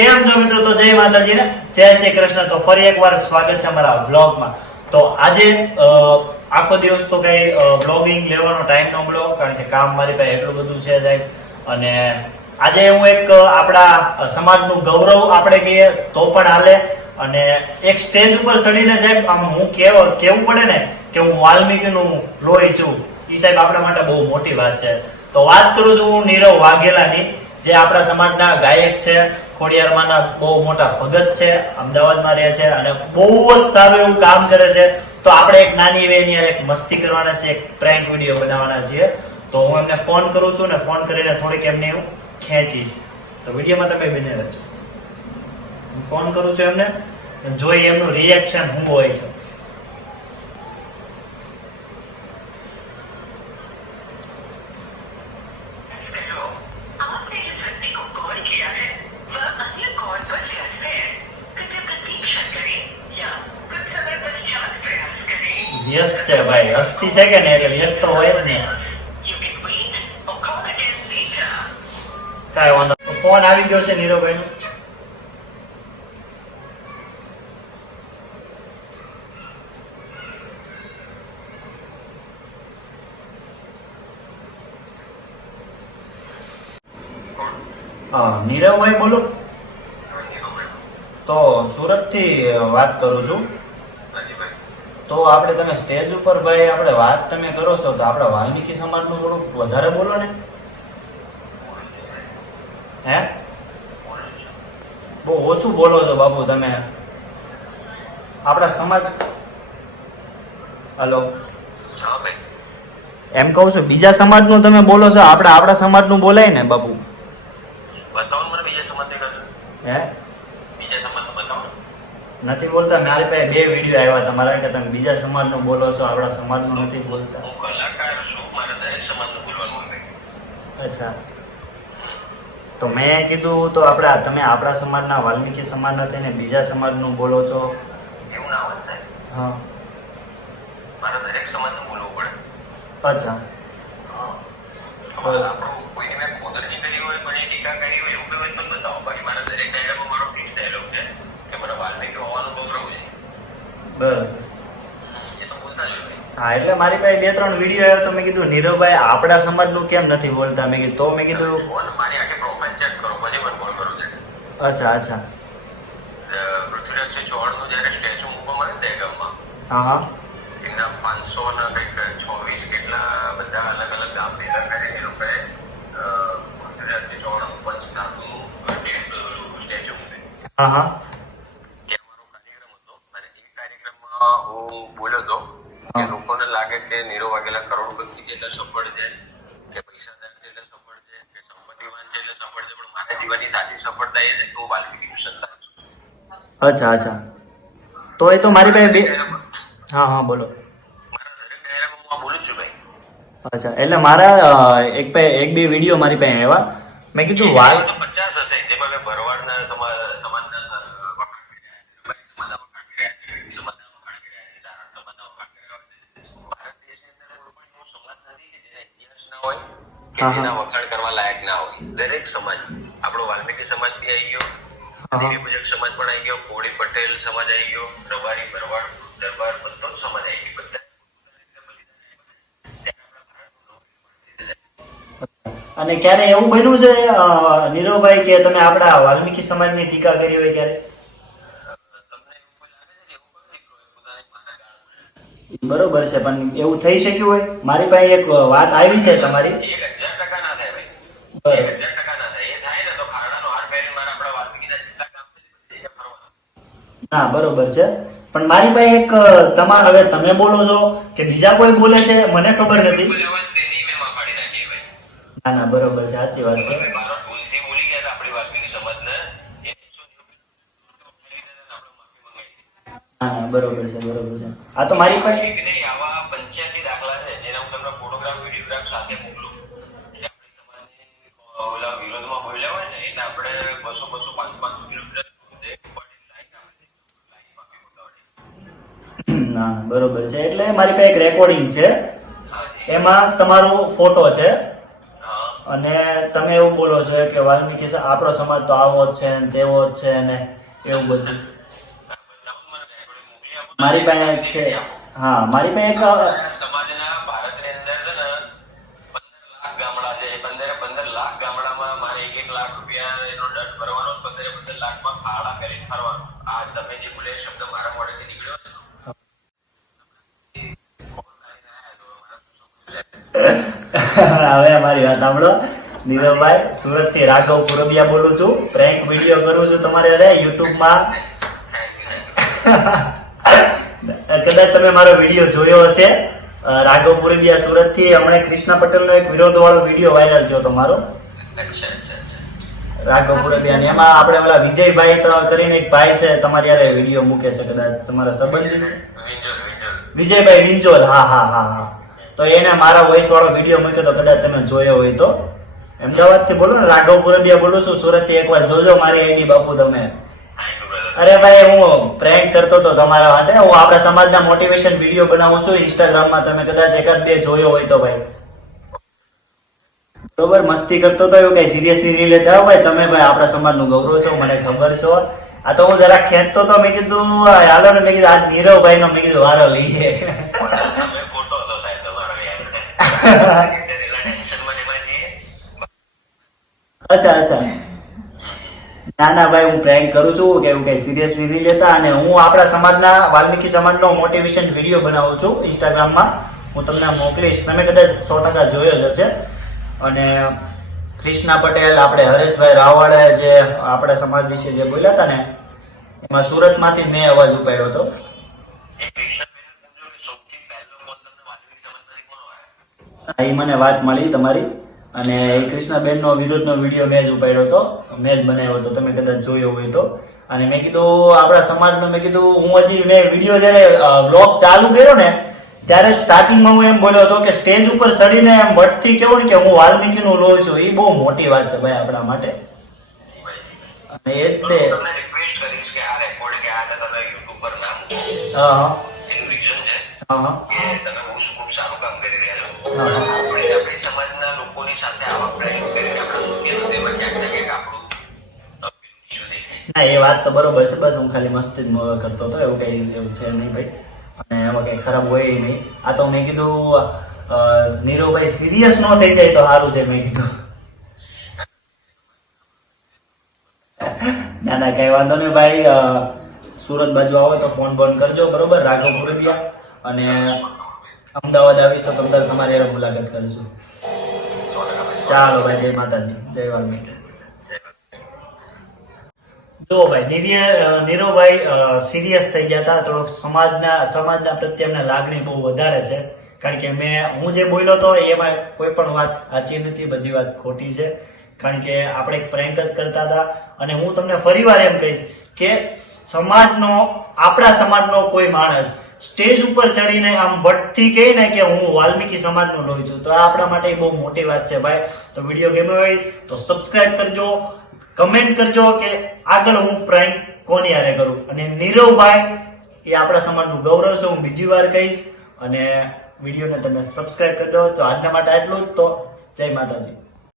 કેમ છો મિત્રો? તો જય માતાજી ને. જય શ્રી કૃષ્ણ. તો ફરી એકવાર સ્વાગત છે અમારા બ્લોગમાં તો આજે આખો દિવસ તો કઈ બ્લોગિંગ લેવાનો ટાઈમ ન મળ્યો, કારણ કે કામ મારી પાસે એટલું બધું છે સાહેબ. અને આજે હું એક આપણા સમાજનું ગૌરવ આપણે કહીએ તો પણ હાલે. અને એક સ્ટેજ ઉપર ચડીને સાહેબ, આમ હું કેવો, કેવું પડે ને કે હું વાલ્મીકીનું લોહી છું. એ સાહેબ આપણા માટે બહુ મોટી વાત છે. તો વાત કરું છું હું નીરવ વાઘેલાની, જે આપણા સમાજના ગાયક છે. ખોડિયારમાંના બહુ મોટા ભગત છે, અમદાવાદમાં રહે છે અને બહુ જ સારું એવું કામ કરે છે. તો આપણે એક નાની એવી એની એક મસ્તી કરવાના છે, એક પ્રેન્ક વીડિયો બનાવવાના છીએ. તો હું એમને ફોન કરું છું ને ફોન કરીને થોડીક એમને હું ખેંચીશ. તો વિડીયોમાં તમે બને રહેજો. હું ફોન કરું છું એમને જોઈ એમનું રિએક્શન શું હોય છે. વ્યસ્ત છે ભાઈ હસ્તી છે કે ને એટલે વ્યસ્ત હોય જ ને. later. કાંઈ વાંધો ફોન આવી ગયો છે નીરવભાઈનો. હા, નીરવભાઈ બોલો. તો સુરતથી વાત કરું છું. તો આપણે તમે સ્ટેજ ઉપર ભાઈ આપણે વાત તમે કરો છો તો આપણે વાલ્મીકી સમાજનું થોડુંક વધારે બોલો ને. હે? બહુ ઓછું બોલો છો બાબુ તમે. આપણા સમાજ હલો. એમ કહું છું બીજા સમાજનું તમે બોલો છો આપણે આપણા સમાજનું બોલાય ને બાપુ. બતાવો મને બીજા સમાજની હે બીજા સમાજનું બતાવો ને. નથી બોલતા મારી પાસે બે વીડિયો આવ્યા તમારા કે તમે બીજા સમાજનું બોલો છો આપણા સમાજનું નથી બોલતા. હું કલાકાર છું મારે દરેક સમાજનું બોલવાનું હોય. અચ્છા. તો મેં કીધું તો આપણા તમે આપણા સમાજના વાલ્મીકી સમાજના થઈને બીજા સમાજનું બોલો છો. એવું ના હોય સાહેબ. હા. મારે દરેક સમાજનું બોલવું પડે. અચ્છા. હા. કોઈને મેં કરી હોય પણ એ ટીકા કરી હોય એવું કહેવાય તો બતાવો. બાકી મારા બરાબર હા એટલે મારી પાસે બે ત્રણ વીડિયો આવ્યો તો મેં કીધું નીરવભાઈ આપણા સમાજનું કેમ નથી બોલતા? મેં કીધું તો મેં કીધું મારી આખી પ્રોફાઇલ ચેક કરો પછી મને કોલ કરો છે અચ્છા અચ્છા. પૃથ્વીરાજસિંહ ચૌહાણનું જ્યારે સ્ટેચ્યુ મૂકવામાં આવ્યું ને ગામમાં હા હા. એના પાંચસો ને કંઈક છવ્વીસ કેટલા બધા અલગ અલગ ગામ ભેગા કરીને એ લોકોએ પૃથ્વીરાજ સિંહ ચૌહાણ પંચધાતુનું સ્ટેચ્યુ મૂક્યું હા હા ત્યાં મારો કાર્યક્રમ હતો અને એ કાર્યક્રમમાં હું બોલ્યો હતો કે લોકોને લાગે કે નીરવ વાઘેલા કરોડપતિ છે એટલે સફળ છે કે પૈસાદાર છે એટલે સફળ છે કે સંપત્તિવાન છે એટલે સફળ છે પણ મારા જીવનની સાચી સફળતા એ છે કે હું વાલ્મીકીનું સંતાન છું. અચ્છા અચ્છા. તો એ તો મારી પાસે બે હા હા બોલો. અચ્છા એટલે મારા એક પે એક બે વીડિયો મારી પાસે આવ્યા. મેં કીધું વાલ પચાસ હશે જેમાં મેં ભરવાડના સમા- કે. જેના વખાણ કરવા લાયક ના હોય દરેક સમાજ આપણો વાલ્મીકી સમાજ બી આવી ગયો. દેવી પૂજક સમાજ પણ આવી ગયો કોળી પટેલ સમાજ આવી ગયો રબારી ભરવાડ દરબાર બધો સમાજ આવી ગયો અને ક્યારે એવું બન્યું છે નીરવભાઈ કે તમે આપણા વાલ્મીકી સમાજની ટીકા કરી હોય બોલે? બરોબર છે પણ એવું થઈ શક્યું હોય મારી પાસે એક વાત આવી છે તમારી હા બરોબર છે. પણ મારી પાસે એક તમાર હવે તમે બોલો છો કે બીજા કોઈ બોલે છે? મને ખબર નથી. ના ના બરોબર છે સાચી વાત છે. ના ના બરોબર છે બરોબર છે. આ તો મારી પાસે આવા દાખલા છે જેના હું તમને ફોટોગ્રાફ વિડિયોગ્રાફ સાથે મોકલું. એટલે આપણે સમાજની ઓલા વિરોધમાં બોલ્યા હોય ને એને આપણે 200 200 ના ના, બરોબર છે. એટલે મારી પાસે એક રેકોર્ડિંગ છે. એમાં તમારો ફોટો છે. અને તમે એવું બોલો છો કે વાલ્મીકી આપણો સમાજ તો આવો જ છે તેવો જ છે ને એવું બધું. મારી પાસે એક છે. હા, મારી પાસે એક સમાજના પંદર લાખ ગામડા એ પંદર લાખ ગામડામાં એક એક લાખ રૂપિયા એનો દંડ ભરવાનો, પંદરે પંદર લાખમાં ફાળા કરીને ફરવાનો. આ તમે જે બોલે શબ્દ મારા મોઢેથી નીકળ્યો. હવે મારી વાત સાંભળો. નીરવભાઈ સુરતથી રાઘવ પુરબિયા બોલું છું. પ્રેન્ક વીડિયો કરું છું તમારે અરે યુટ્યુબમાં. કદાચ તમે મારો વીડિયો જોયો હશે. રાઘવ પુરબિયા સુરતથી હમણાં કૃષ્ણ પટેલનો એક વિરોધ વાળો વીડિયો વાયરલ થયો તમારો રાઘવ પુરબિયા ને એમાં આપણે ઓલા વિજયભાઈ કરીને એક ભાઈ છે, તમારી યારે વીડિયો મૂકે છે કદાચ. તમારા સંબંધી છે. વિંજોલ વિંજોલ. વિજયભાઈ વિંચોલ હા હા હા હા. તો એને મારા વોઇસ વાળો વીડિયો મૂક્યો તો કદાચ તમે જોયો હોય તો. અમદાવાદથી બોલો ને, રાઘવ પુરબિયા બોલું છું સુરતથી એકવાર જોજો મારી આઈડી બાપુ તમે. અરે ભાઈ, હું પ્રેન્ક કરતો હતો તમારા માટે હું આપણા સમાજના મોટિવેશન વીડિયો બનાવું છું ઇન્સ્ટાગ્રામમાં તમે કદાચ એકાદ બે જોયો હોય તો ભાઈ. બરોબર, મસ્તી કરતો તો એવું કઈ સિરિયસલી નહીં લેતા ભાઈ, તમે ભાઈ આપણા સમાજનું ગૌરવ છો, મને ખબર છો. આ તો હું જરા ખેંચતો તો મેં કીધું હાલો ને. મેં કીધું, આજ નીરવભાઈ નો મેં કીધું વારો લઈએ. અચ્છા અચ્છા. ના ના ભાઈ, હું પ્રેન્ક કરું છું કે એવું કઈ સિરિયસલી નહીં લેતા અને હું આપણા સમાજના, વાલ્મીકી સમાજનો મોટિવેશન વીડિયો બનાવું છું ઇન્સ્ટાગ્રામમાં હું તમને મોકલીશ. તમે કદાચ સો ટકા જોયો જ હશે. અને ક્રિષ્ના પટેલ, આપણે હરેશભાઈ રાવળે જે આપણા સમાજ વિશે જે બોલ્યા હતા ને, એમાં સુરતમાંથી મેં અવાજ ઉપાડ્યો હતો. એ મને વાત મળી તમારી. અને એ કૃષ્ણાબેનનો વિરોધનો વીડિયો મેં જ ઉપાડ્યો હતો. મેં જ બનાવ્યો હતો. તમે કદાચ જોયો હોય તો. અને મેં કીધું આપણા સમાજમાં મેં કીધું હું હજી મેં વીડિયો જ્યારે બ્લોગ ચાલુ કર્યો ને ત્યારે સ્ટાર્ટિંગમાં હું એમ બોલ્યો હતો કે સ્ટેજ ઉપર ચડીને એમ વટથી કેવું ને કે હું વાલ્મીકીનું લોહ છું. એ બહુ મોટી વાત છે ભાઈ આપણા માટે. અને એ જ તે હું. ના, એ વાત તો બરોબર છે. બસ હું ખાલી મસ્તી જ કરતો હતો. એવું કઈ એવું છે નહીં ભાઈ. અને એમાં કઈ ખરાબ હોય નહીં. આ તો મેં કીધું નીરવભાઈ સિરિયસ ન થઈ જાય તો સારું છે, મેં કીધું. ના ના, કઈ વાંધો નહીં ભાઈ. સુરત બાજુ આવો તો ફોન બોન કરજો, બરોબર? રાઘવ પુરબિયા. અને અમદાવાદ આવીશ તો તમને તમારી હારે મુલાકાત કરીશું. ચાલો ભાઈ, જય માતાજી, જય વાલ્મીકી. જો ભાઈ નીરવભાઈ સિરિયસ થઈ ગયા હતા. થોડોક સમાજના સમાજના પ્રત્યે એમને લાગણી બહુ વધારે છે. કારણ કે મેં, હું જે બોલ્યો હતો એમાં કોઈ પણ વાત સાચી નથી, બધી વાત ખોટી છે. કારણ કે આપણે એક પ્રેન્ક જ કરતા હતા. અને હું તમને ફરીવાર એમ કહીશ કે સમાજનો, આપણા સમાજનો કોઈ માણસ સ્ટેજ ઉપર ચડીને આમ વટથી કહે ને કે હું વાલ્મીકી સમાજનો લોહી છું. તો આ આપણા માટે બહુ મોટી વાત છે ભાઈ. તો વીડિયો ગમ્યો હોય તો સબસ્ક્રાઇબ કરજો કમેન્ટ કરજો કે આગળ હું પ્રેન્ક કોની હારે કરું. અને નીરવભાઈ, એ આપણા સમાજનું ગૌરવ છે, હું બીજી વાર કહીશ. અને વિડીયોને તમે સબસ્ક્રાઇબ કરી દો. તો આજના માટે આટલું જ. તો જય માતાજી.